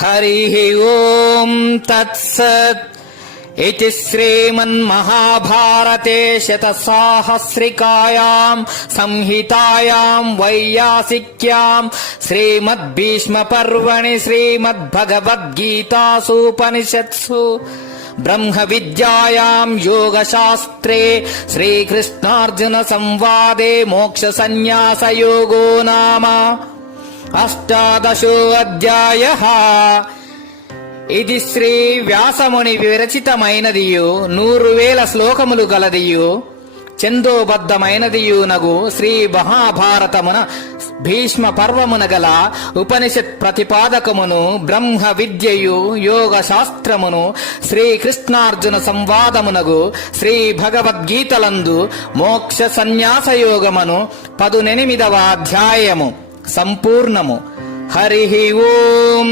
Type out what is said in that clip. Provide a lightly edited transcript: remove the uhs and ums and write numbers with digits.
హరి ఓం తత్సత్. ఇతి శ్రీమన్మహాభారతే శతసాహస్రికాయాం సంహితాయాం వైయాసిక్యాం శ్రీమద్భీష్మపర్వణి శ్రీమద్భగవద్గీతాసూపనిషత్సు బ్రహ్మ విద్యాయాం యోగశాస్త్రే శ్రీకృష్ణార్జున సంవాదే మోక్ష సన్యాస యోగో నామ అష్టాదశో అధ్యాయః. ఇది శ్రీ వ్యాసముని విరచితమైనదియు 100,000 శ్లోకములు గలదియు చందోబద్ధమైనదియునగు శ్రీ మహాభారతమున భీష్మ పర్వమున గల ఉపనిషత్ ప్రతిపాదకమును బ్రహ్మ విద్యయు యోగ శాస్త్రమును శ్రీకృష్ణార్జున సంవాదమునగు శ్రీ భగవద్గీతలందు మోక్ష సన్యాస యోగమును 18వ అధ్యాయము సంపూర్ణము. హరి ఓం